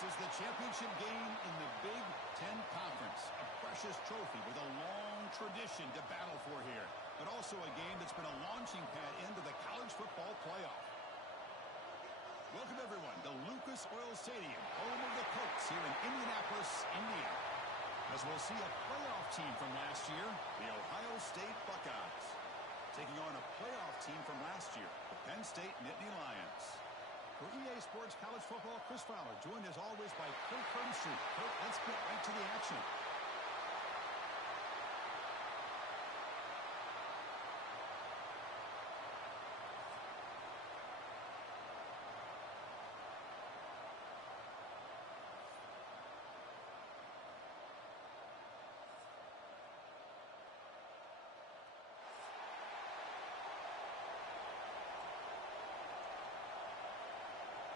This is the championship game in the Big Ten Conference. A precious trophy with a long tradition to battle for here. But also a game that's been a launching pad into the college football playoff. Welcome, everyone, to Lucas Oil Stadium, home of the Colts here in Indianapolis, Indiana. As we'll see a playoff team from last year, the Ohio State Buckeyes, taking on a playoff team from last year, the Penn State Nittany Lions. For EA Sports College Football, Chris Fowler, joined as always by Kirk Herbstreit. Kirk, let's get right to the action.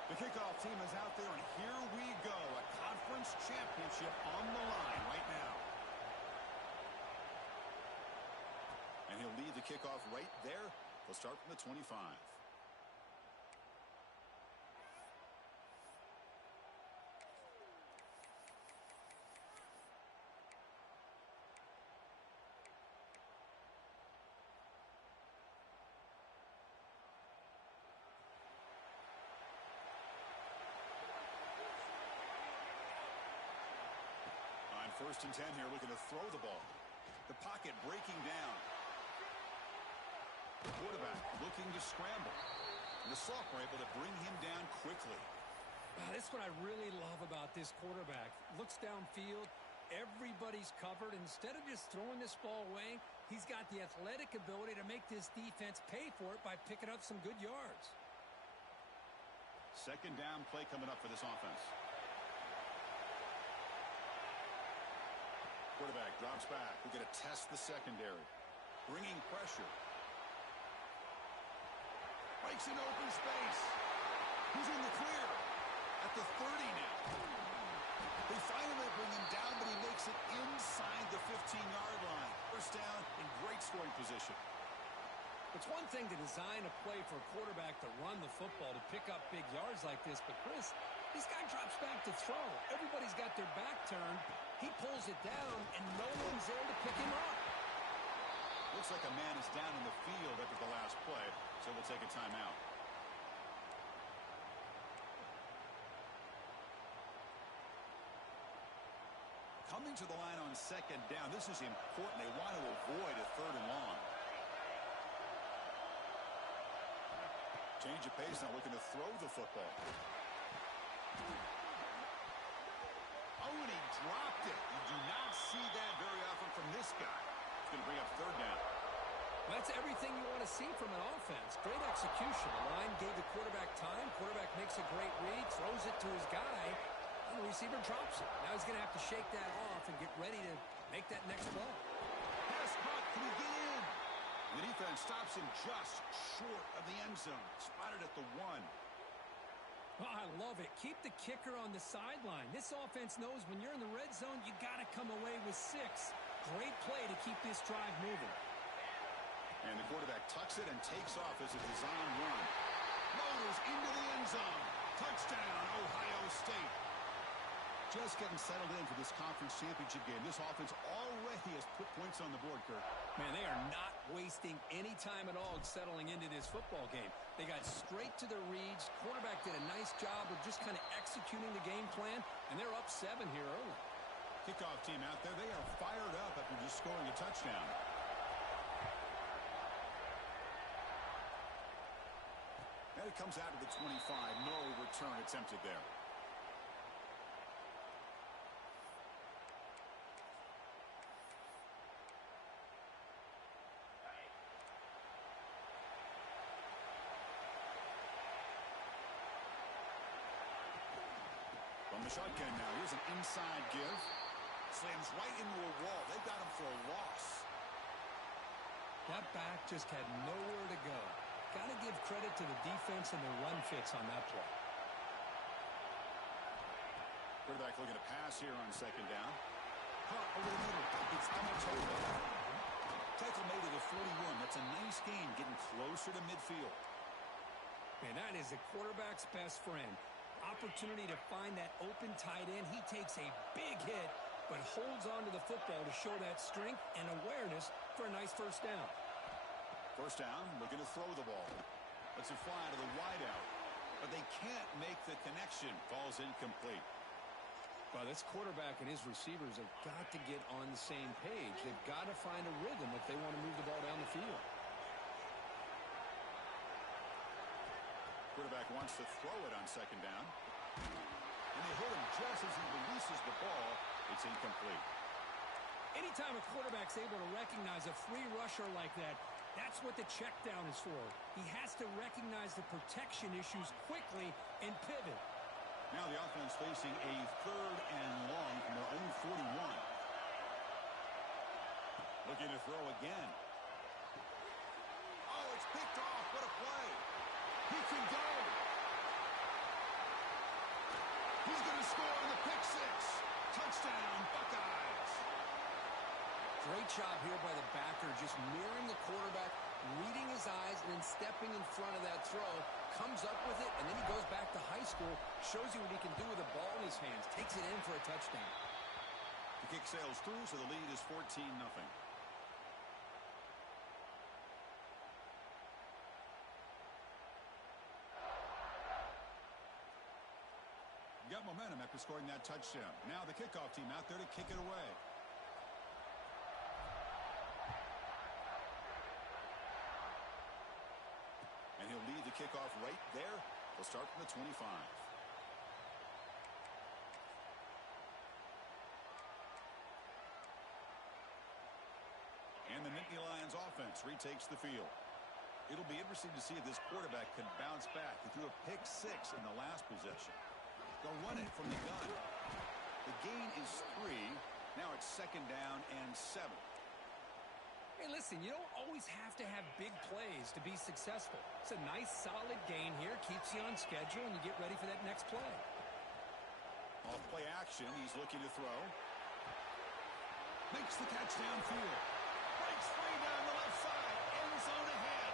The kickoff team is out there, and here we go. A conference championship on the line right now. And he'll lead the kickoff right there. He'll start from the 25. First and 10 here, looking to throw the ball. The pocket breaking down. The quarterback looking to scramble. And the sophomore able to bring him down quickly. That's what I really love about this quarterback. Looks downfield. Everybody's covered. Instead of just throwing this ball away, he's got the athletic ability to make this defense pay for it by picking up some good yards. Second down play coming up for this offense. Quarterback drops back. We're going to test the secondary. Bringing pressure. Breaks in open space. He's in the clear. At the 30 now. They finally bring him down, but he makes it inside the 15-yard line. First down in great scoring position. It's one thing to design a play for a quarterback to run the football, to pick up big yards like this, but Chris, this guy drops back to throw. Everybody's got their back turned. He pulls it down, and no one's there to pick him up. Looks like a man is down in the field after the last play, so we'll take a timeout. Coming to the line on second down, this is important. They want to avoid a third and long. Change of pace, now looking to throw the football. Oh, and he dropped it. You do not see that very often from this guy. It's going to bring up third down. That's everything you want to see from an offense. Great execution. The line gave the quarterback time. Quarterback makes a great read, throws it to his guy, and the receiver drops it. Now he's going to have to shake that off and get ready to make that next play. Pass caught. Can he get in? The defense stops him just short of the end zone. Spotted at the 1. Oh, I love it. Keep the kicker on the sideline. This offense knows when you're in the red zone, you got to come away with 6. Great play to keep this drive moving. And the quarterback tucks it and takes off as a design run. Motors into the end zone. Touchdown, Ohio State. Just getting settled in for this conference championship game. This offense already has put points on the board, Kirk. Man, they are not wasting any time at all settling into this football game. They got straight to their reads. Quarterback did a nice job of just kind of executing the game plan, and they're up 7 here early. Kickoff team out there. They are fired up after just scoring a touchdown. And it comes out of the 25. No return attempted there. From the shotgun now, here's an inside give. Slams right into a wall. They've got him for a loss. That back just had nowhere to go. Got to give credit to the defense and the run fits on that play. Quarterback looking to pass here on second down. Caught over the middle. It's Amatola. Tackle made at the 41. That's a nice gain, getting closer to midfield. Man, that is a quarterback's best friend. Opportunity to find that open tight end. He takes a big hit, but holds on to the football to show that strength and awareness for a nice first down. First down, looking to throw the ball. Lets it fly to the wideout. But they can't make the connection. Falls incomplete. Well, this quarterback and his receivers have got to get on the same page. They've got to find a rhythm if they want to move the ball down the field. Quarterback wants to throw it on second down. And they hit him just as he releases the ball. It's incomplete. Anytime a quarterback's able to recognize a free rusher like that, that's what the check down is for. He has to recognize the protection issues quickly and pivot. Now the offense facing a 3rd and long from their own 41. Looking to throw again. Oh, it's picked off. What a play. He can go. He's going to score on the pick six. Touchdown, Buckeyes. Great job here by the backer, just mirroring the quarterback, reading his eyes, and then stepping in front of that throw. Comes up with it, and then he goes back to high school, shows you what he can do with the ball in his hands, takes it in for a touchdown. The kick sails through, so the lead is 14-0. Got momentum after scoring that touchdown. Now the kickoff team out there to kick it away. And he'll lead the kickoff right there. He'll start from the 25. And the Nittany Lions offense retakes the field. It'll be interesting to see if this quarterback can bounce back. He threw a pick six in the last possession. They'll run it from the gun. The gain is 3. Now it's second down and 7. Hey, listen, you don't always have to have big plays to be successful. It's a nice, solid gain here. Keeps you on schedule, and you get ready for that next play. Off play action. He's looking to throw. Makes the catch downfield. Breaks free down the left side. End zone ahead.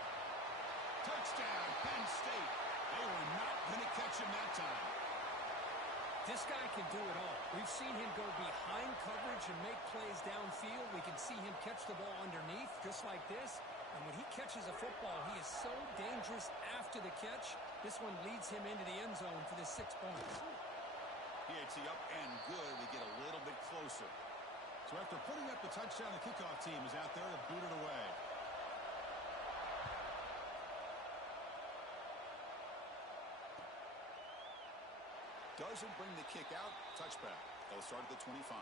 Touchdown, Penn State. They were not going to catch him that time. This guy can do it all. We've seen him go behind coverage and make plays downfield. We can see him catch the ball underneath, just like this. And when he catches a football, he is so dangerous after the catch. This one leads him into the end zone for the 6 points. PAT up and good. We get a little bit closer. So after putting up the touchdown, the kickoff team is out there to boot it away. Doesn't bring the kick out. Touchback. They'll start at the 25.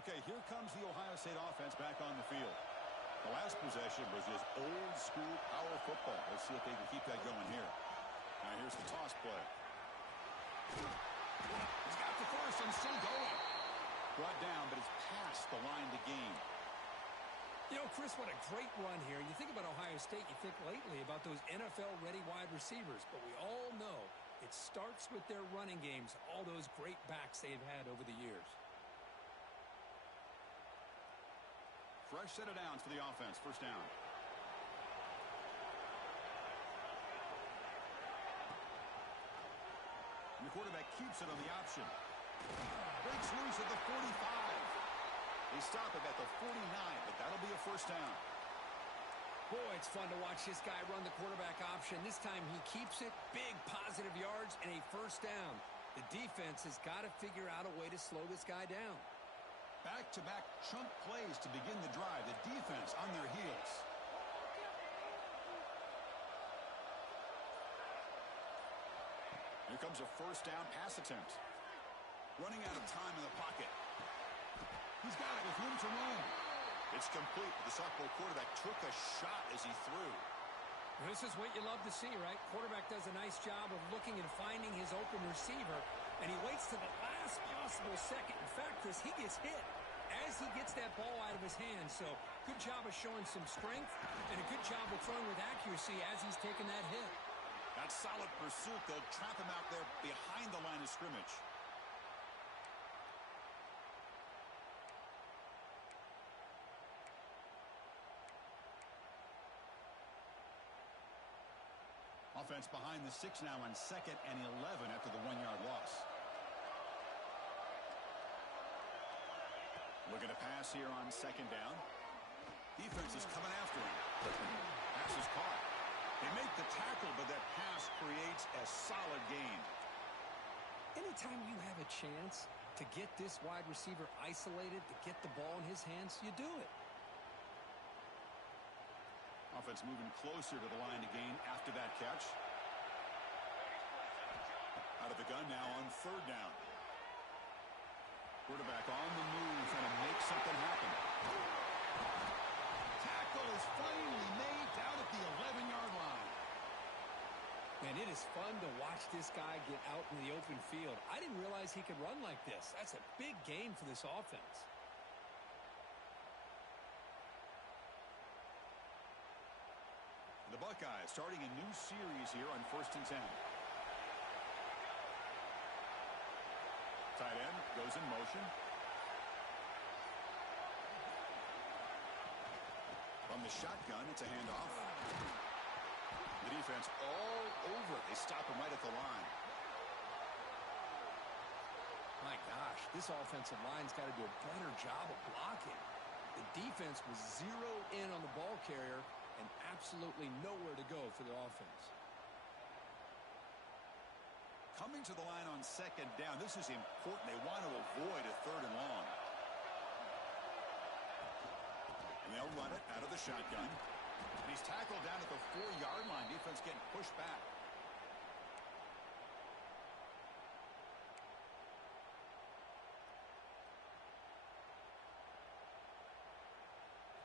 Okay, here comes the Ohio State offense back on the field. The last possession was just old school power football. Let's see if they can keep that going here. Now here's the toss play. He's got the first and still going. Brought down, but it's past the line to gain. You know, Chris, what a great run here. You think about Ohio State, you think lately about those NFL-ready wide receivers. But we all know it starts with their running games, all those great backs they've had over the years. Fresh set of downs for the offense. First down. And the quarterback keeps it on the option. Breaks loose at the 45. They stop it at the 49, but that'll be a first down. Boy, it's fun to watch this guy run the quarterback option. This time he keeps it, big positive yards, and a first down. The defense has got to figure out a way to slow this guy down. Back-to-back chunk plays to begin the drive. The defense on their heels. Here comes a first down pass attempt. Running out of time in the pocket. He's got it with room to run. It's complete. The sophomore quarterback took a shot as he threw. This is what you love to see, right? Quarterback does a nice job of looking and finding his open receiver, and he waits to the last possible second. In fact, Chris, he gets hit as he gets that ball out of his hands. So good job of showing some strength and a good job of throwing with accuracy as he's taking that hit. That's solid pursuit. They'll trap him out there behind the line of scrimmage. defense behind the 6 now on 2nd and 11 after the 1-yard loss. Looking to pass here on 2nd down. Defense is coming after him. Pass is caught. They make the tackle, but that pass creates a solid gain. Anytime you have a chance to get this wide receiver isolated, to get the ball in his hands, you do it. Offense moving closer to the line to gain after that catch. Out of the gun now on 3rd down. Quarterback on the move, trying to make something happen. Tackle is finally made down at the 11-yard line. And it is fun to watch this guy get out in the open field. I didn't realize he could run like this. That's a big gain for this offense. The Buckeyes starting a new series here on 1st and 10. Tight end goes in motion. From the shotgun, it's a handoff. The defense all over. They stop him right at the line. My gosh, this offensive line's got to do a better job of blocking. The defense was zeroed in on the ball carrier and absolutely nowhere to go for the offense. Coming to the line on 2nd down. This is important. They want to avoid a 3rd and long. And they'll run it out of the shotgun. And he's tackled down at the 4-yard line. Defense getting pushed back.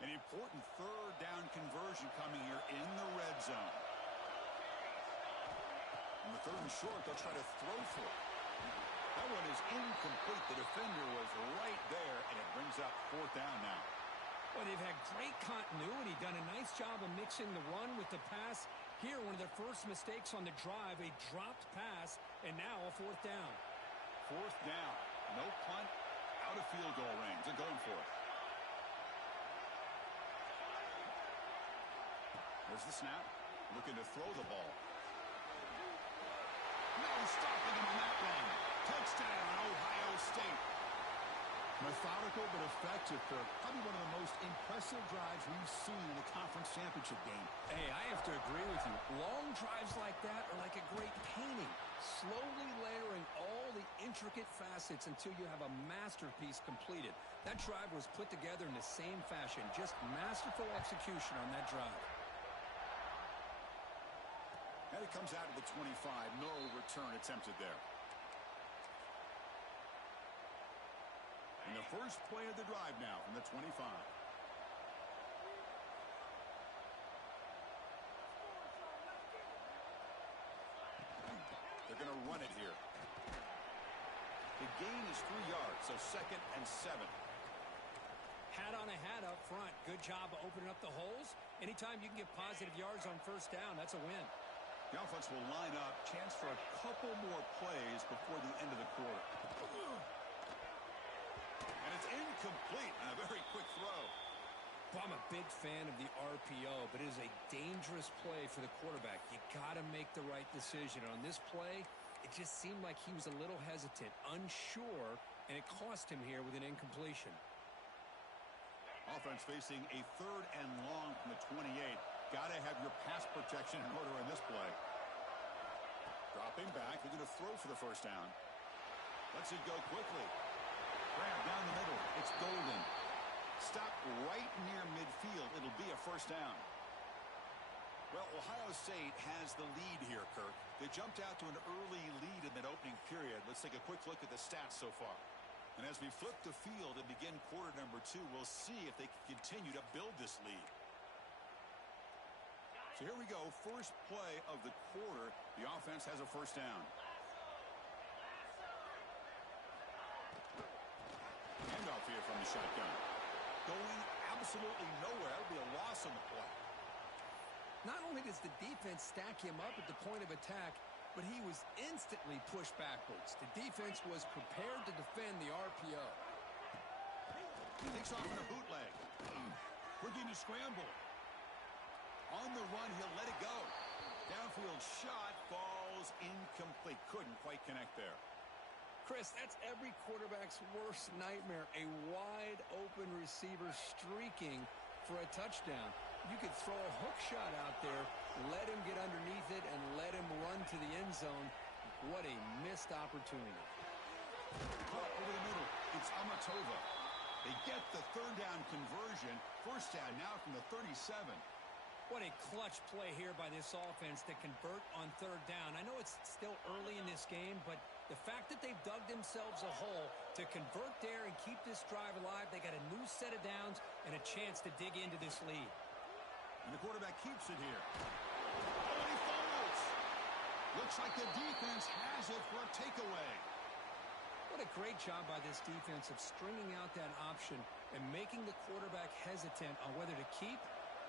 An important 3rd down conversion coming here in the red zone. On the 3rd and short, they'll try to throw for it. That one is incomplete. The defender was right there, and it brings up 4th down now. Well, they've had great continuity, done a nice job of mixing the run with the pass. Here, one of their first mistakes on the drive, a dropped pass, and now a 4th down. 4th down. No punt, out of field goal range. They're going for it. There's the snap. Looking to throw the ball. No stopping him on that one. Touchdown, Ohio State. Methodical but effective, Kirk. Probably one of the most impressive drives we've seen in a conference championship game. Hey, I have to agree with you. Long drives like that are like a great painting. Slowly layering all the intricate facets until you have a masterpiece completed. That drive was put together in the same fashion. Just masterful execution on that drive. And it comes out of the 25. No return attempted there. And the first play of the drive now from the 25. They're going to run it here. The gain is 3 yards, so 2nd and 7. Hat on a hat up front. Good job of opening up the holes. Anytime you can get positive yards on 1st down, that's a win. The offense will line up. Chance for a couple more plays before the end of the quarter. And it's incomplete on a very quick throw. Well, I'm a big fan of the RPO, but it is a dangerous play for the quarterback. You got to make the right decision. On this play, it just seemed like he was a little hesitant, unsure, and it cost him here with an incompletion. Offense facing a 3rd and long from the 28. Got to have your pass protection in order in this play. Dropping back. They're going to throw for the 1st down. Lets it go quickly. Grab down the middle. It's Golden. Stop right near midfield. It'll be a 1st down. Well, Ohio State has the lead here, Kirk. They jumped out to an early lead in that opening period. Let's take a quick look at the stats so far. And as we flip the field and begin quarter number 2, we'll see if they can continue to build this lead. So here we go. First play of the quarter. The offense has a 1st down. Handoff here from the shotgun. Going absolutely nowhere. That would be a loss on the play. Not only does the defense stack him up at the point of attack, but he was instantly pushed backwards. The defense was prepared to defend the RPO. He takes off in a bootleg. Looking to scramble. On the run, he'll let it go. Downfield shot falls incomplete. Couldn't quite connect there. Chris, that's every quarterback's worst nightmare. A wide open receiver streaking for a touchdown. You could throw a hook shot out there, let him get underneath it, and let him run to the end zone. What a missed opportunity. Caught over the middle. It's Amatova. They get the third down conversion. First down now from the 37. What a clutch play here by this offense to convert on third down. I know it's still early in this game, but the fact that they've dug themselves a hole to convert there and keep this drive alive, they got a new set of downs and a chance to dig into this lead. And the quarterback keeps it here. Oh, and he fumbles. Looks like the defense has it for a takeaway. What a great job by this defense of stringing out that option and making the quarterback hesitant on whether to keep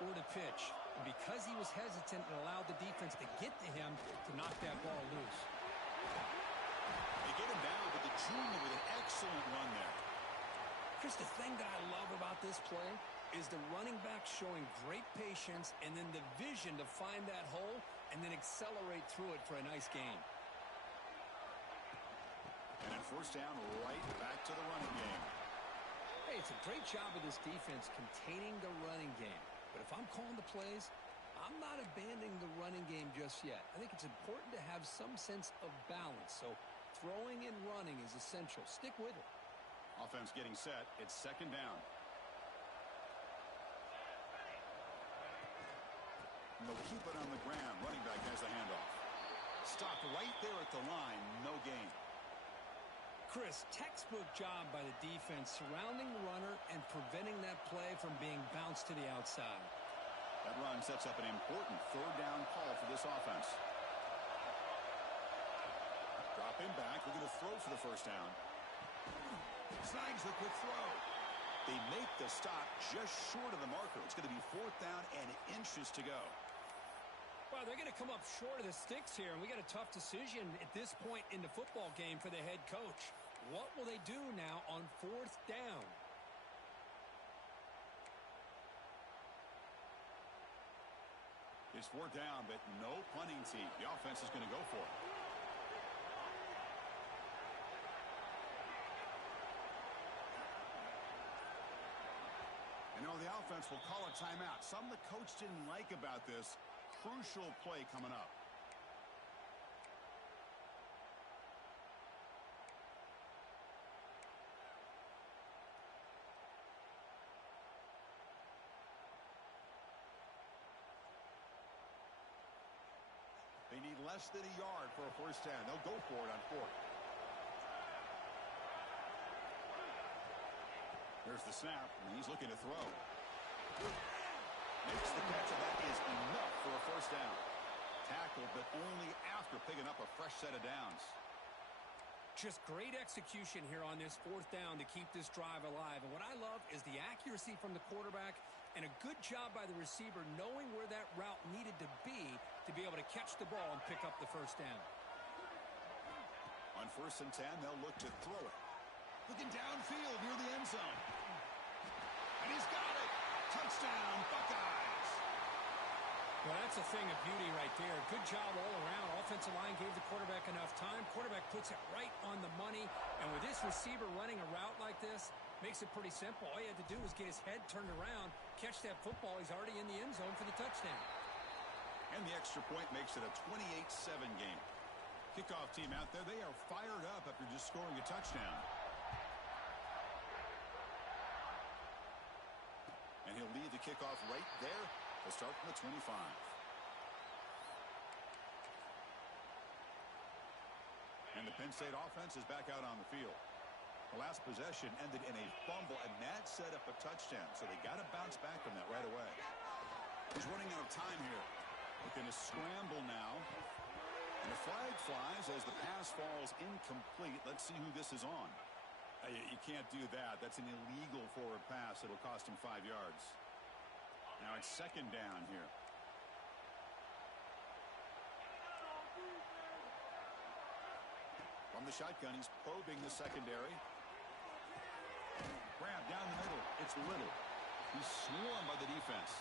or to pitch. And because he was hesitant, it allowed the defense to get to him to knock that ball loose. They get him down, but the junior with an excellent run there. Chris, the thing that I love about this play is the running back showing great patience and then the vision to find that hole and then accelerate through it for a nice gain. And at first down, right back to the running game. Hey, it's a great job of this defense containing the running game. But if I'm calling the plays, I'm not abandoning the running game just yet. I think it's important to have some sense of balance. So throwing and running is essential. Stick with it. Offense getting set. It's second down. And they'll keep it on the ground. Running back has the handoff. Stopped right there at the line. No gain. Chris, textbook job by the defense surrounding the runner and preventing that play from being bounced to the outside. That run sets up an important third down call for this offense. Drop him back. We're going to throw for the first down. Snags the quick throw. They make the stop just short of the marker. It's going to be fourth down and inches to go. Well, they're going to come up short of the sticks here, and we got a tough decision at this point in the football game for the head coach. What will they do now on fourth down? It's fourth down, but no punting tee. The offense is going to go for it. You know, the offense will call a timeout. Something the coach didn't like about this. Crucial play coming up. They need less than a yard for a first down. They'll go for it on fourth. There's the snap, and he's looking to throw. Makes the catch, and that is enough for a first down. Tackled, but only after picking up a fresh set of downs. Just great execution here on this fourth down to keep this drive alive. And what I love is the accuracy from the quarterback and a good job by the receiver knowing where that route needed to be able to catch the ball and pick up the first down. On 1st and 10, they'll look to throw it. Looking downfield near the end zone. And he's got it. Touchdown, Buckeyes. Well, that's a thing of beauty right there. Good job all around. Offensive line gave the quarterback enough time. Quarterback puts it right on the money. And with this receiver running a route like this, makes it pretty simple. All he had to do was get his head turned around, catch that football. He's already in the end zone for the touchdown. And the extra point makes it a 28-7 game. Kickoff team out there, they are fired up after just scoring a touchdown. And he'll lead the kickoff right there. They'll start from the 25. And the Penn State offense is back out on the field. The last possession ended in a fumble, and that set up a touchdown. So they got to bounce back from that right away. He's running out of time here. Looking to scramble now. And the flag flies as the pass falls incomplete. Let's see who this is on. You can't do that. That's an illegal forward pass. It'll cost him 5 yards. Now it's second down here. From the shotgun, he's probing the secondary. Grab down the middle. It's Little. He's swarmed by the defense.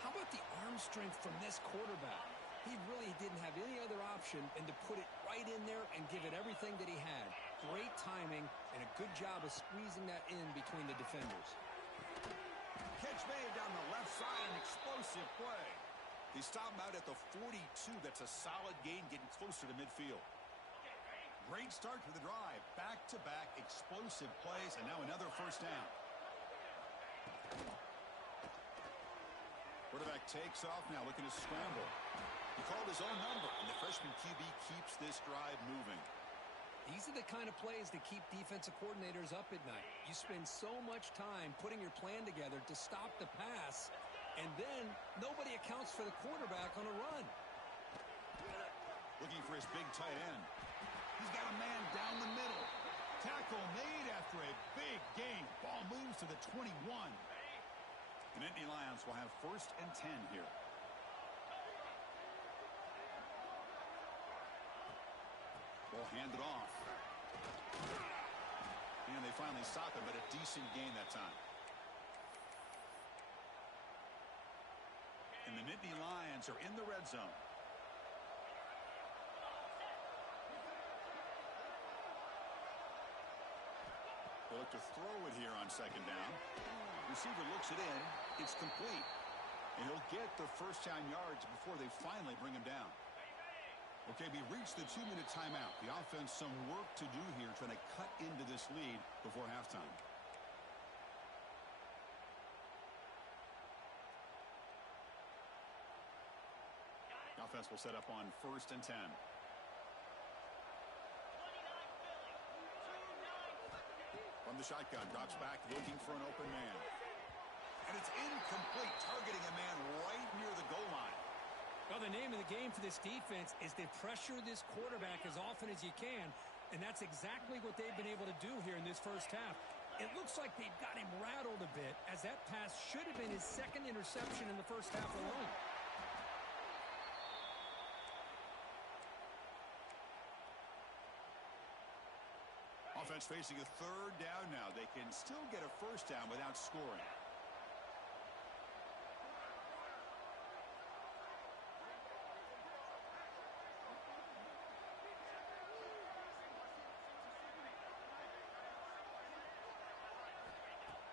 How about the arm strength from this quarterback? He really didn't have any other option than to put it right in there and give it everything that he had. Great timing and a good job of squeezing that in between the defenders. Catch made down the left side, an explosive play. They stop him out at the 42. That's a solid gain, getting closer to midfield. Great start to the drive. Back-to-back explosive plays, and now another first down. Quarterback takes off now, looking to scramble. He called his own number, and the freshman QB keeps this drive moving. These are the kind of plays that keep defensive coordinators up at night. You spend so much time putting your plan together to stop the pass, and then nobody accounts for the quarterback on a run. Looking for his big tight end. He's got a man down the middle. Tackle made after a big gain. Ball moves to the 21. The Nittany Lions will have 1st and 10 here. Ball handed off. And they finally stop him, but a decent gain that time. And the Nittany Lions are in the red zone. They look to throw it here on 2nd down. Receiver looks it in. It's complete. And he'll get the first down yards before they finally bring him down. Okay, we reached the 2-minute timeout. The offense some work to do here, trying to cut into this lead before halftime. The offense will set up on 1st and 10. From the shotgun, drops back, looking for an open man. And it's incomplete, targeting a man right near the goal line. Well, the name of the game for this defense is to pressure this quarterback as often as you can, and that's exactly what they've been able to do here in this first half. It looks like they've got him rattled a bit, as that pass should have been his 2nd interception in the first half alone. Offense facing a 3rd down now. They can still get a first down without scoring.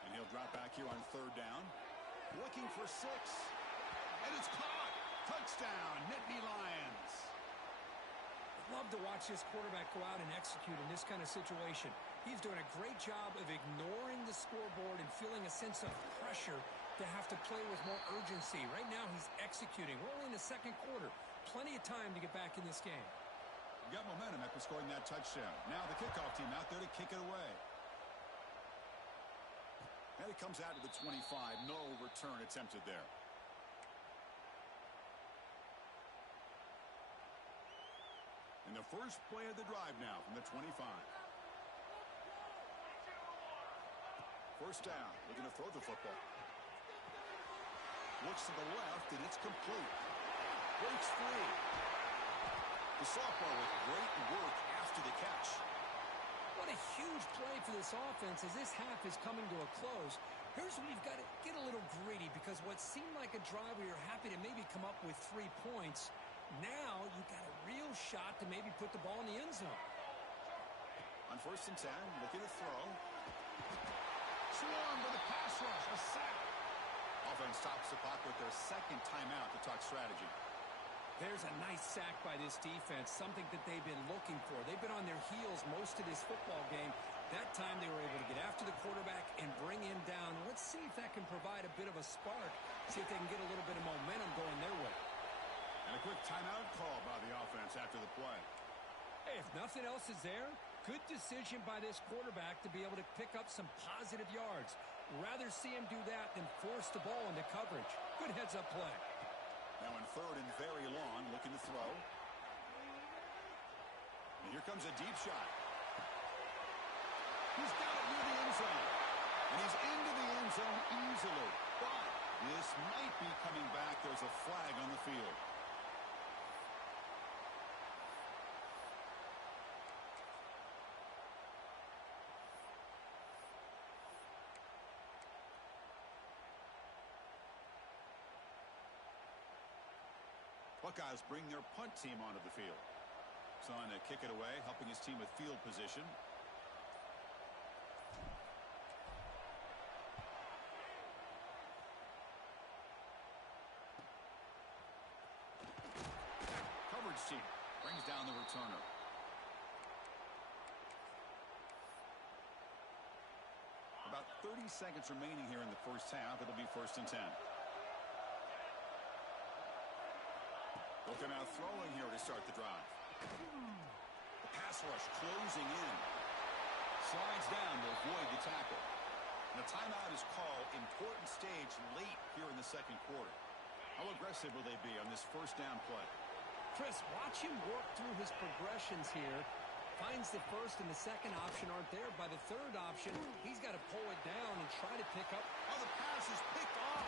And he'll drop back here on 3rd down. Looking for 6. And it's caught. Touchdown, Nittany Lions. Love to watch this quarterback go out and execute in this kind of situation. He's doing a great job of ignoring the scoreboard and feeling a sense of pressure to have to play with more urgency. Right now, he's executing. We're only in the 2nd quarter. Plenty of time to get back in this game. We got momentum after scoring that touchdown. Now the kickoff team out there to kick it away. And it comes out to the 25. No return attempted there. And the first play of the drive now from the 25. First down, looking to throw the football. Looks to the left, and it's complete. Breaks free. The sophomore with great work after the catch. What a huge play for this offense as this half is coming to a close. Here's where you've got to get a little greedy, because what seemed like a drive where you're happy to maybe come up with 3 points, now you've got a real shot to maybe put the ball in the end zone. On 1st and 10, looking to throw. Swarm with a pass rush, a sack. Offense stops the clock with their 2nd timeout to talk strategy. There's a nice sack by this defense, something that they've been looking for. They've been on their heels most of this football game. That time they were able to get after the quarterback and bring him down. Let's see if that can provide a bit of a spark, see if they can get a little bit of momentum going their way. And a quick timeout call by the offense after the play. Hey, if nothing else is there, good decision by this quarterback to be able to pick up some positive yards. Rather see him do that than force the ball into coverage. Good heads-up play. Now in 3rd and very long, looking to throw. And here comes a deep shot. He's got it near the end zone. And he's into the end zone easily. But this might be coming back. There's a flag on the field. Buckeyes bring their punt team onto the field. Son to kick it away, helping his team with field position. Coverage team brings down the returner. About 30 seconds remaining here in the first half. It'll be 1st and 10. Looking out throwing here to start the drive. The pass rush closing in. Slides down to avoid the tackle. And a timeout is called. Important stage late here in the second quarter. How aggressive will they be on this first down play? Chris, watch him work through his progressions here. Finds the first and the second option aren't there. By the third option, he's got to pull it down and try to pick up. Oh, the pass is picked off.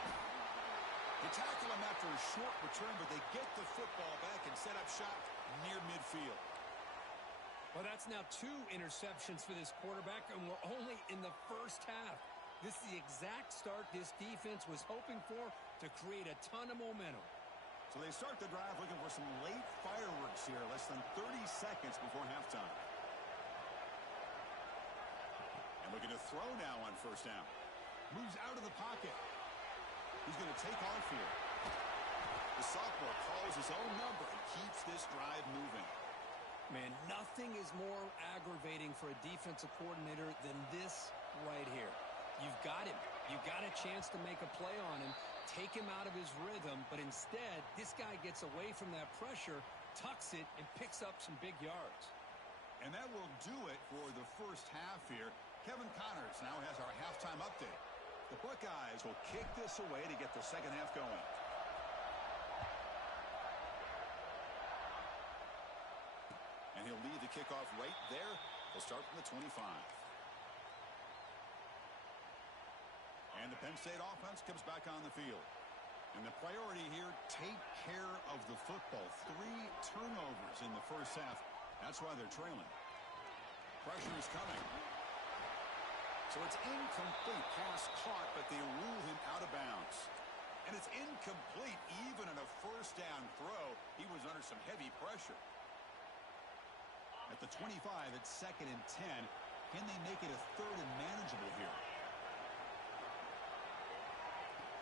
They tackle him after a short return, but they get the football back and set up shop near midfield. Well, that's now 2 interceptions for this quarterback, and we're only in the first half. This is the exact start this defense was hoping for to create a ton of momentum. So they start the drive looking for some late fireworks here, less than 30 seconds before halftime. And looking to throw now on first down. Moves out of the pocket. He's going to take off here. The sophomore calls his own number and keeps this drive moving. Man, nothing is more aggravating for a defensive coordinator than this right here. You've got him. You've got a chance to make a play on him, take him out of his rhythm, but instead, this guy gets away from that pressure, tucks it, and picks up some big yards. And that will do it for the first half here. Kevin Connors now has our halftime update. The Buckeyes will kick this away to get the second half going. And he'll lead the kickoff right there. They'll start from the 25. And the Penn State offense comes back on the field. And the priority here, take care of the football. 3 turnovers in the first half. That's why they're trailing. Pressure is coming. So it's incomplete. Pass caught, but they rule him out of bounds. And it's incomplete even in a first down throw. He was under some heavy pressure. At the 25, it's 2nd and 10. Can they make it a 3rd and manageable here?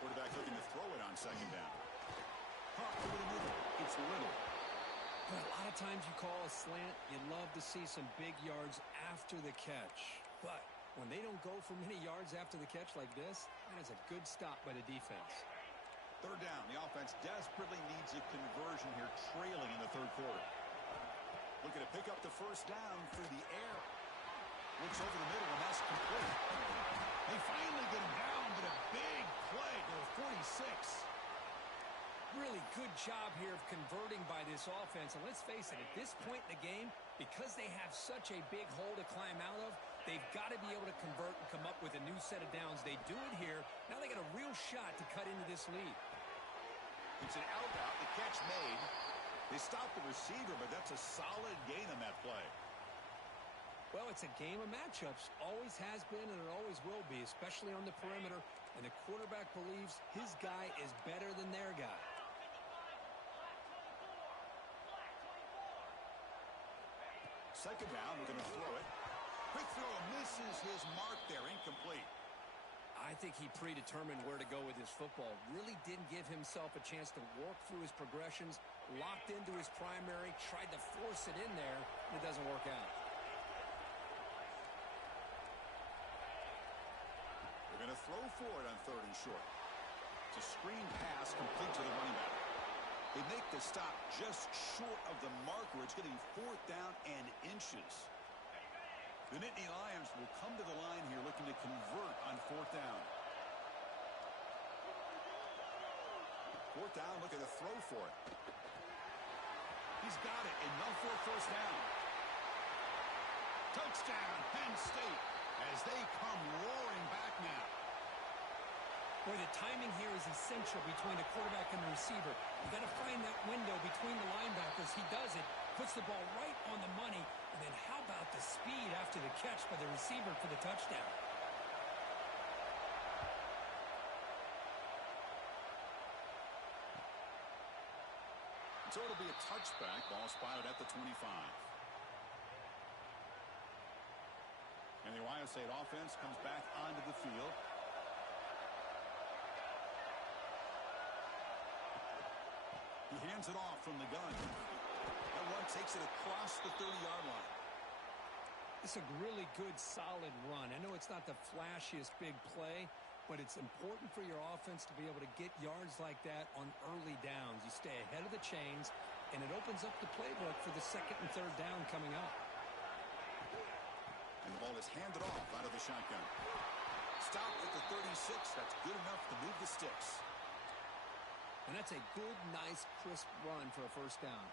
Quarterback looking to throw it on 2nd down. Pop over the middle. It's Little. But a lot of times you call a slant, you love to see some big yards after the catch. But when they don't go for many yards after the catch like this, that is a good stop by the defense. 3rd down. The offense desperately needs a conversion here, trailing in the 3rd quarter. Looking to pick up the first down through the air. Looks over the middle, and that's complete. They finally get him down, but a big play to the 46. Really good job here of converting by this offense. And let's face it, at this point in the game, because they have such a big hole to climb out of, they've got to be able to convert and come up with a new set of downs. They do it here. Now they got a real shot to cut into this lead. It's an out route. The catch made. They stop the receiver, but that's a solid gain on that play. Well, it's a game of matchups. Always has been, and it always will be, especially on the perimeter. And the quarterback believes his guy is better than their guy. Second down, we're going to throw it. Quick throw, misses his mark there, incomplete. I think he predetermined where to go with his football. Really didn't give himself a chance to work through his progressions, locked into his primary, tried to force it in there, and it doesn't work out. They're going to throw for it on 3rd and short. It's a screen pass complete to the running back. They make the stop just short of the marker. It's going to be 4th down and inches. The Nittany Lions will come to the line here looking to convert on 4th down. 4th down, looking to throw for it. He's got it, enough for a first down. Touchdown, Penn State, as they come roaring back now. Boy, the timing here is essential between the quarterback and the receiver. You got to find that window between the linebackers. He does it, puts the ball right on the money, and then how about the speed after the catch by the receiver for the touchdown? So it'll be a touchback. Ball spotted at the 25. And the Ohio State offense comes back onto the field. He hands it off from the gun. That one takes it across the 30-yard line. It's a really good, solid run. I know it's not the flashiest big play, but it's important for your offense to be able to get yards like that on early downs. You stay ahead of the chains, and it opens up the playbook for the second and third down coming up. And the ball is handed off out of the shotgun. Stopped at the 36. That's good enough to move the sticks. And that's a good, nice, crisp run for a first down.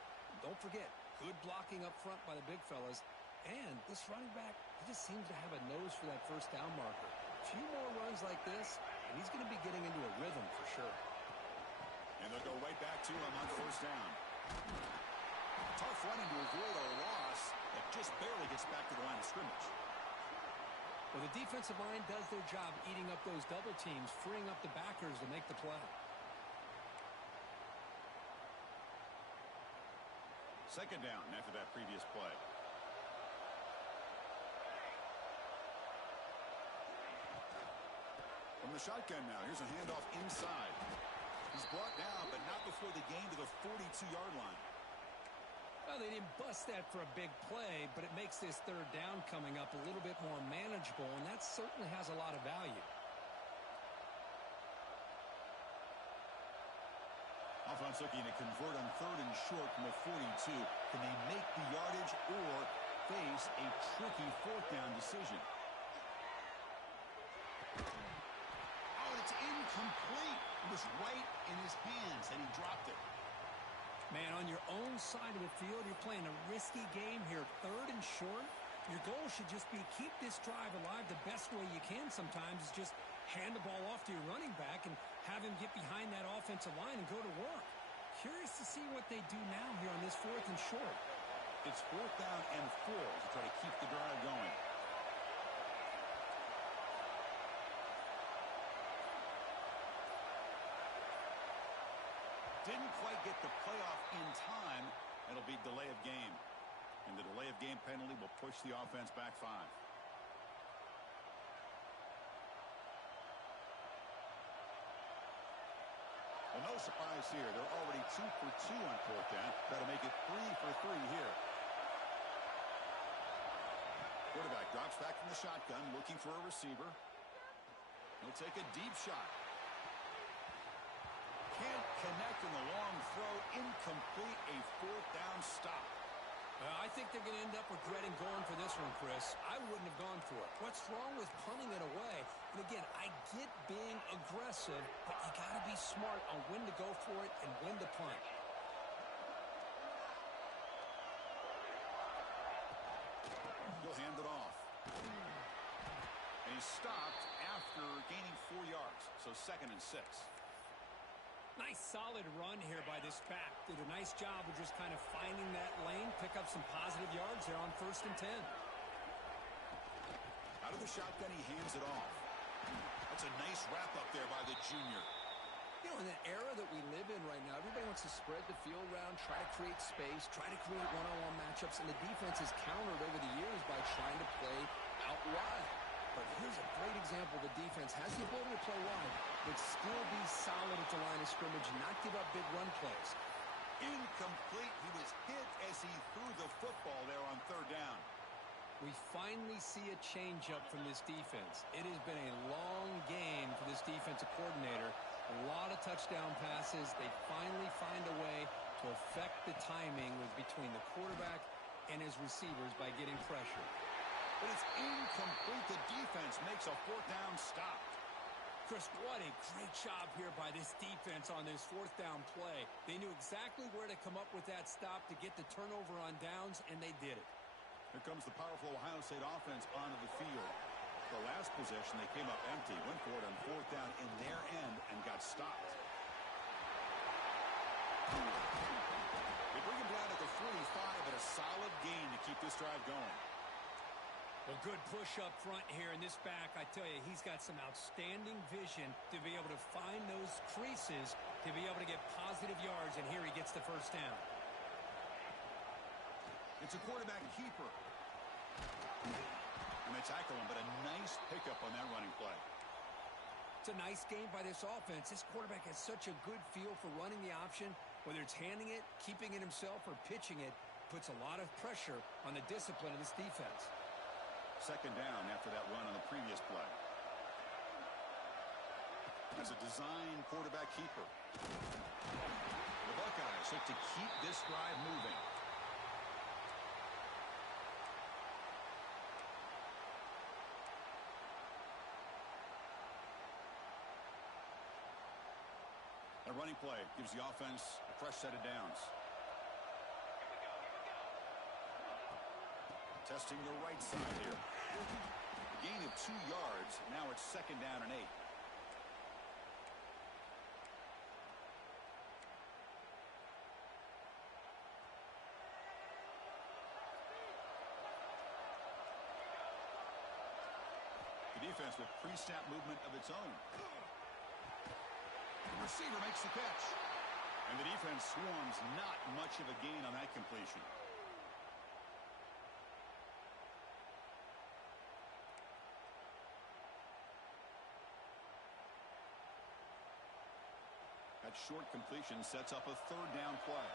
Don't forget, good blocking up front by the big fellas. And this running back, he just seems to have a nose for that first down marker. A few more runs like this, and he's going to be getting into a rhythm for sure. And they'll go right back to him on first down. Tough running to avoid a loss that just barely gets back to the line of scrimmage. Well, the defensive line does their job eating up those double teams, freeing up the backers to make the play. Second down after that previous play. From the shotgun now, here's a handoff inside. He's brought down, but not before the gain to the 42-yard line. Well, they didn't bust that for a big play, but it makes this third down coming up a little bit more manageable, and that certainly has a lot of value. Offense looking to convert on third and short from the 42. Can they make the yardage or face a tricky fourth down decision? Oh, it's incomplete. It was right in his hands, and he dropped it. Man, on your own side of the field, you're playing a risky game here. Third and short, your goal should just be keep this drive alive the best way you can sometimes is just hand the ball off to your running back and have him get behind that offensive line and go to work. Curious to see what they do now here on this fourth and short. It's fourth down and 4 to try to keep the drive going. Didn't quite get the playoff in time. It'll be delay of game. And the delay of game penalty will push the offense back 5. Well, no surprise here. They're already 2 for 2 on fourth down. Got to make it 3 for 3 here. Quarterback drops back from the shotgun, looking for a receiver. He'll take a deep shot. Can't connect in the long throw. Incomplete. A fourth down stop. I think they're going to end up regretting going for this one, Chris. I wouldn't have gone for it. What's wrong with punting it away? And again, I get being aggressive, but you got to be smart on when to go for it and when to punt. He'll hand it off. And he's stopped after gaining 4 yards. So 2nd and 6. Nice solid run here by this back. Did a nice job of just kind of finding that lane, pick up some positive yards there on 1st and 10. Out of the shotgun, he hands it off. That's a nice wrap up there by the junior. You know, in the era that we live in right now, everybody wants to spread the field around, try to create space, try to create one-on-one matchups, and the defense has countered over the years by trying to play out wide. But here's a great example. The defense has the ability to play wide, but still be solid at the line of scrimmage and not give up big run plays. Incomplete. He was hit as he threw the football there on 3rd down. We finally see a change-up from this defense. It has been a long game for this defensive coordinator. A lot of touchdown passes. They finally find a way to affect the timing between the quarterback and his receivers by getting pressure. But it's incomplete. The defense makes a 4th down stop. Chris, what a great job here by this defense on this 4th down play. They knew exactly where to come up with that stop to get the turnover on downs, and they did it. Here comes the powerful Ohio State offense onto the field. The last possession, they came up empty, went for it on 4th down in their end, and got stopped. They bring him down at the 45, but a solid gain to keep this drive going. Well, good push up front here in this back. I tell you, he's got some outstanding vision to be able to find those creases to be able to get positive yards, and here he gets the first down. It's a quarterback keeper. And they tackle him, but a nice pickup on that running play. It's a nice game by this offense. This quarterback has such a good feel for running the option. Whether it's handing it, keeping it himself, or pitching it, puts a lot of pressure on the discipline of this defense. Second down after that run on the previous play. As a design quarterback keeper. The Buckeyes look to keep this drive moving. A running play gives the offense a fresh set of downs. Testing the right side here. A gain of 2 yards. Now it's second down and 8. The defense with pre-snap movement of its own. The receiver makes the catch. And the defense swarms. Not much of a gain on that completion. That short completion sets up a third down play.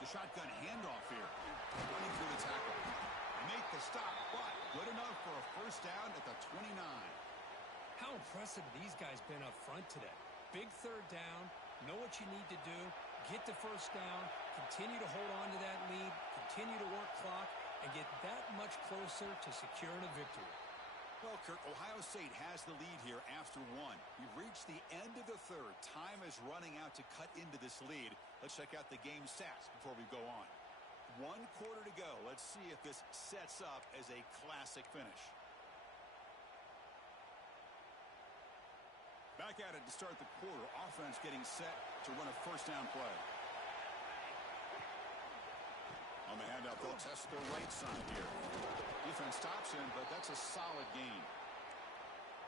The shotgun handoff here. Running through the tackle. Make the stop, but good enough for a first down at the 29. How impressive these guys been up front today. Big third down. Know what you need to do. Get the first down. Continue to hold on to that lead. Continue to work clock. And get that much closer to securing a victory. Well, Kirk, Ohio State has the lead here after 1. We've reached the end of the third. Time is running out to cut into this lead. Let's check out the game stats before we go on. 1 quarter to go. Let's see if this sets up as a classic finish. Back at it to start the quarter. Offense getting set to run a first down play. On the handout, they'll test the right side here. Defense stops him, but that's a solid gain.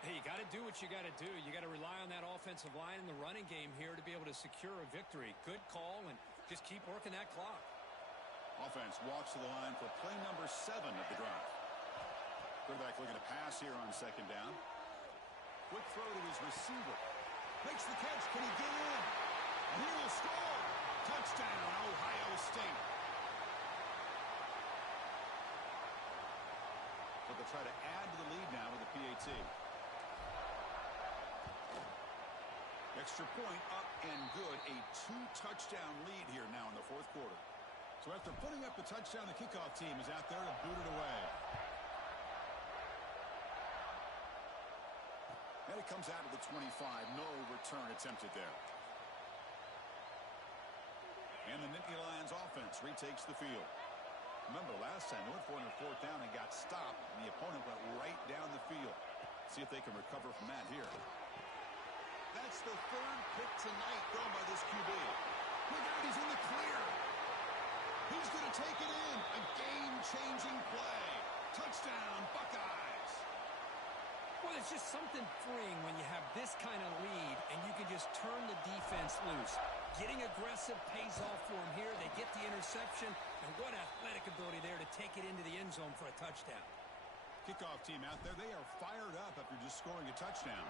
Hey, you got to do what you got to do. You got to rely on that offensive line in the running game here to be able to secure a victory. Good call, and just keep working that clock. Offense walks to the line for play number 7 of the drive. Quarterback looking to pass here on second down. Quick throw to his receiver. Makes the catch. Can he get in? And he will score. Touchdown, Ohio State. But they'll try to add to the lead now with the PAT. Extra point up and good. A 2-touchdown lead here now in the fourth quarter. So after putting up the touchdown, the kickoff team is out there to boot it away. And it comes out of the 25. No return attempted there. And the Nittany Lions offense retakes the field. Remember, last time they went for it on 4th down and got stopped, and the opponent went right down the field. See if they can recover from that here. That's the 3rd pick tonight thrown by this QB. Look out, he's in the clear. He's going to take it in. A game-changing play. Touchdown, Buckeyes. Well, it's just something freeing when you have this kind of lead and you can just turn the defense loose. Getting aggressive pays off for them here. They get the interception, and what athletic ability there to take it into the end zone for a touchdown. Kickoff team out there, they are fired up after just scoring a touchdown.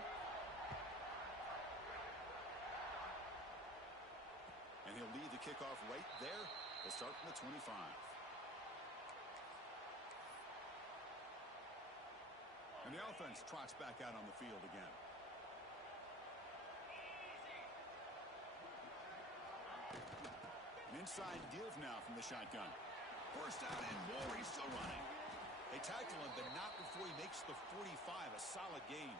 And he'll lead the kickoff right there. They'll start from the 25. And the offense trots back out on the field again. An inside give now from the shotgun. Forced out and more. He's still running. They tackle him, but not before he makes the 45. A solid gain.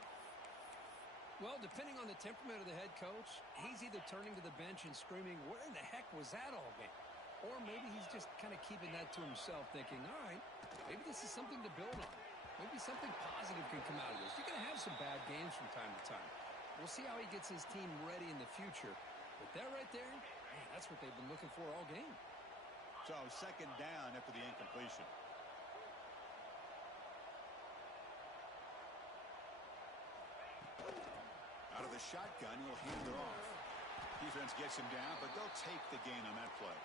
Well, depending on the temperament of the head coach, he's either turning to the bench and screaming, where in the heck was that all game? Or maybe he's just kind of keeping that to himself, thinking, all right, maybe this is something to build on. Maybe something positive can come out of this. You're going to have some bad games from time to time. We'll see how he gets his team ready in the future. But that right there, man, that's what they've been looking for all game. So second down after the incompletion. Out of the shotgun, he'll hand it off. Defense gets him down, but they'll take the gain on that play.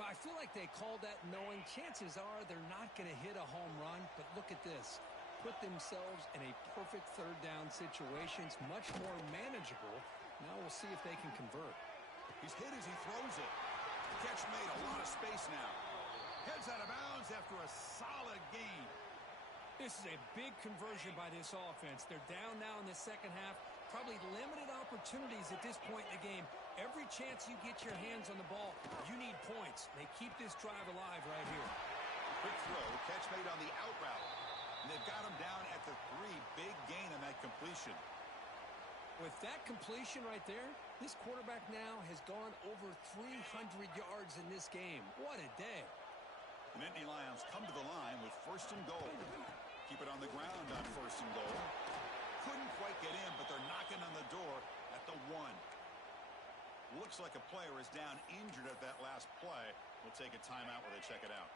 Well, I feel like they called that knowing chances are they're not going to hit a home run, but look at this. Put themselves in a perfect third down situation. It's much more manageable. Now we'll see if they can convert. He's hit as he throws it. Catch made, a lot of space now. Heads out of bounds after a solid gain. This is a big conversion by this offense. They're down now in the second half. Probably limited opportunities at this point in the game. Every chance you get your hands on the ball, you need points. They keep this drive alive right here. Quick throw, catch made on the out route. And they've got him down at the 3. Big gain on that completion. With that completion right there, this quarterback now has gone over 300 yards in this game. What a day. The Nittany Lions come to the line with 1st and goal. Keep it on the ground on 1st and goal. Couldn't quite get in, but they're knocking on the door at the 1. Looks like a player is down injured at that last play. We'll take a timeout while they check it out.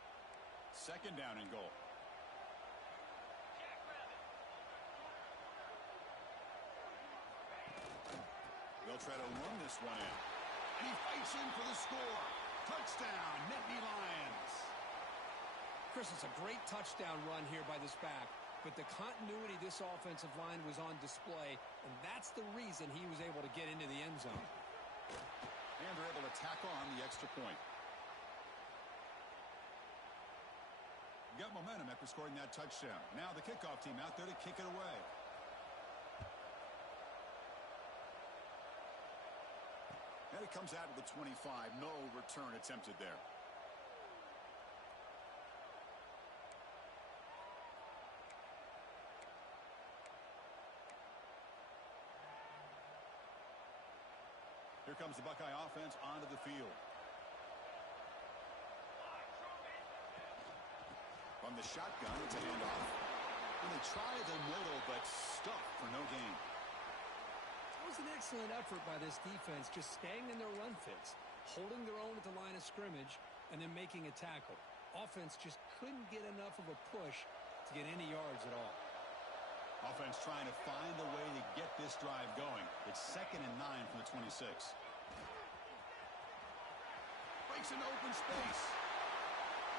2nd down and goal. They'll try to run this one in. And he fights in for the score. Touchdown, Nittany Lions. Chris, it's a great touchdown run here by this back. But the continuity of this offensive line was on display, and that's the reason he was able to get into the end zone. And they're able to tack on the extra point. Got momentum after scoring that touchdown. Now the kickoff team out there to kick it away. And it comes out of the 25. No return attempted there. Here comes the Buckeye offense onto the field. From the shotgun, it's a handoff. And they try the middle, but stuffed for no gain. It was an excellent effort by this defense, just staying in their run fits, holding their own at the line of scrimmage, and then making a tackle. Offense just couldn't get enough of a push to get any yards at all. Offense trying to find a way to get this drive going. It's 2nd and 9 from the 26. Breaks into open space.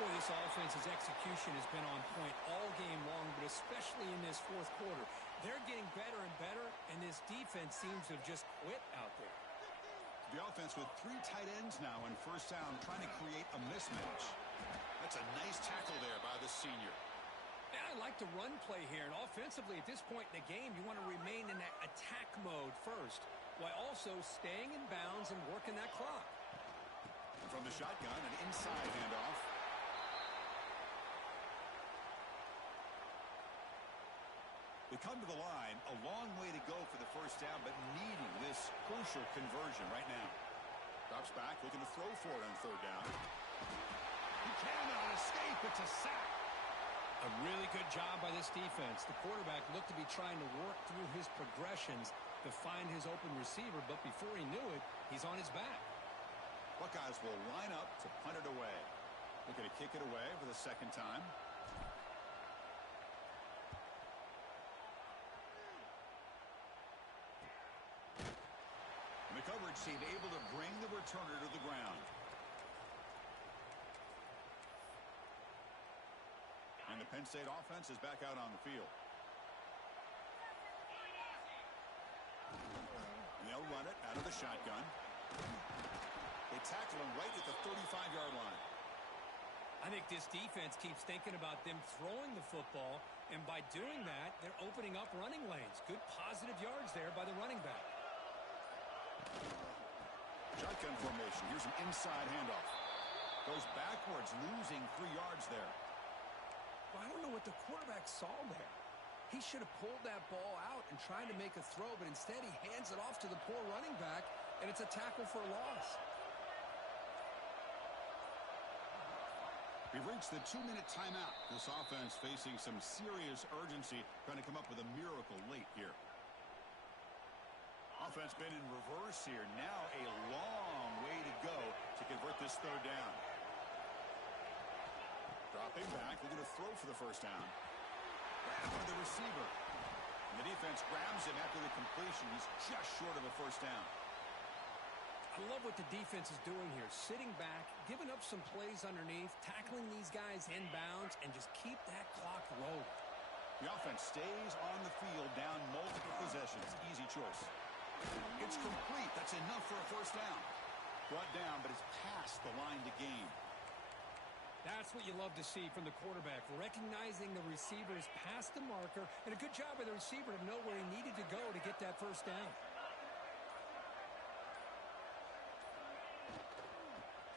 Boy, this offense's execution has been on point all game long, but especially in this 4th quarter. They're getting better and better, and this defense seems to have just quit out there. The offense with 3 tight ends now in 1st down, trying to create a mismatch. That's a nice tackle there by the senior. Yeah, I like the run play here, and offensively at this point in the game, you want to remain in that attack mode first, while also staying in bounds and working that clock. From the shotgun, an inside handoff. They come to the line, a long way to go for the 1st down, but needing this crucial conversion right now. Drops back, looking to throw for it on 3rd down. He cannot escape, it's a sack. A really good job by this defense. The quarterback looked to be trying to work through his progressions to find his open receiver, but before he knew it, he's on his back. Buckeyes will line up to punt it away. Looking to kick it away for the 2nd time. And the coverage team able to bring the returner to the ground. And the Penn State offense is back out on the field. And they'll run it out of the shotgun. They tackle him right at the 35-yard line. I think this defense keeps thinking about them throwing the football, and by doing that, they're opening up running lanes. Good positive yards there by the running back. Shotgun formation. Here's an inside handoff. Goes backwards, losing 3 yards there. Well, I don't know what the quarterback saw there. He should have pulled that ball out and tried to make a throw, but instead he hands it off to the poor running back, and it's a tackle for a loss. We've reached the 2-minute timeout. This offense facing some serious urgency, trying to come up with a miracle late here. Offense been in reverse here. Now a long way to go to convert this third down. Dropping back, looking to throw for the first down. Grab by the receiver. And the defense grabs him after the completion. He's just short of a first down. I love what the defense is doing here. Sitting back, giving up some plays underneath, tackling these guys inbounds, and just keep that clock rolling. The offense stays on the field down multiple possessions. Easy choice. It's complete. That's enough for a first down. Brought down, but it's past the line to gain. That's what you love to see from the quarterback, recognizing the receivers past the marker, and a good job by the receiver to know where he needed to go to get that first down.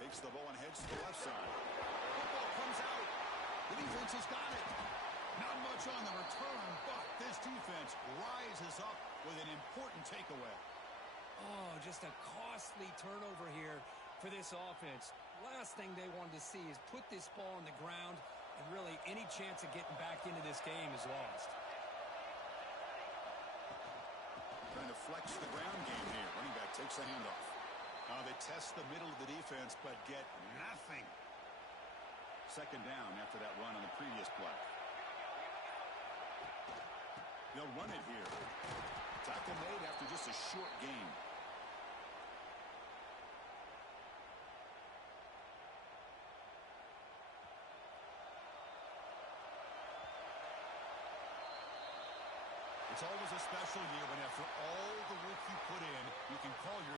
Takes the ball and heads to the left side. Football comes out. The defense has got it. Not much on the return, but this defense rises up with an important takeaway. Oh, just a costly turnover here for this offense. Last thing they wanted to see is put this ball on the ground, and really any chance of getting back into this game is lost. Trying to flex the ground game here. Running back takes the handoff. Now they test the middle of the defense, but get nothing. Second down after that run on the previous play. They'll run it here. Tackle made after just a short gain. It's always a special year when after all the work you put in, you can call your